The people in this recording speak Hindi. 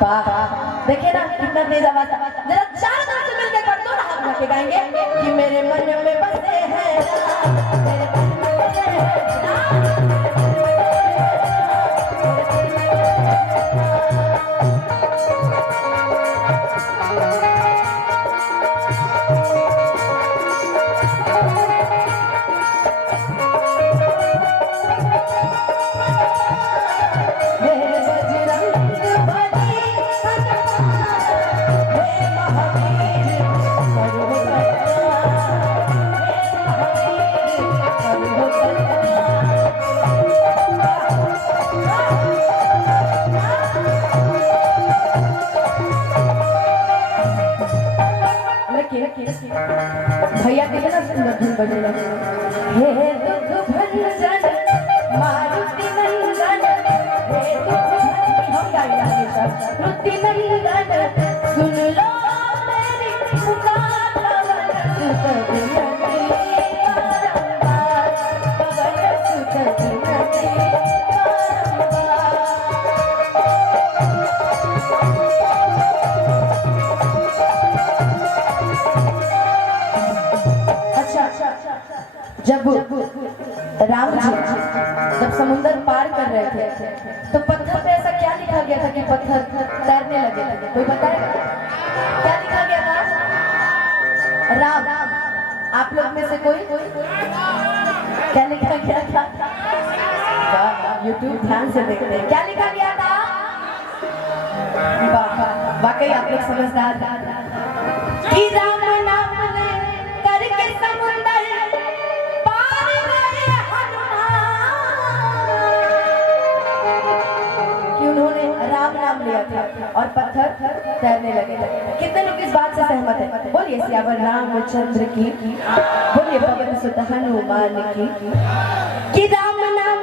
देखिए ना कितना तेज आवाज, जरा चारों तरफ से मिलकर पढ़ दो ना, हाथ उठा के गाएंगे कि मेरे मन में बसे हैं राम, मेरे मन में बसे हैं राम। भैया कितना सुंदर धुन बजे लगे, हे दुख भंजन मारुति नंदन, हे दुख भंजन हम गाएंगे हमेशा, मारुति नंदन सुन लो मेरी पुकार, पवन सुत विनती बारंबार, पवन सुत विनती बारंबार। जब राम जी जब समुद्र पार कर रहे थे तो पत्थर पे ऐसा क्या लिखा गया था कि पत्थर तैरने लगे थे? कोई बताएगा क्या लिखा गया था? राम, आप लोग में से कोई क्या लिखा गया था? यूट्यूब ध्यान से देखते हैं, क्या लिखा गया था? वाकई आप लोग समझदार कि राम नाम ले करके समुद्र राम नाम लिया था और पत्थर तैरने लगे थे। कितने लोग इस बात से सहमत हैं? बोलिए सियावर रामचंद्र की, बोलिए पवन सुत हनुमान की, कि राम नाम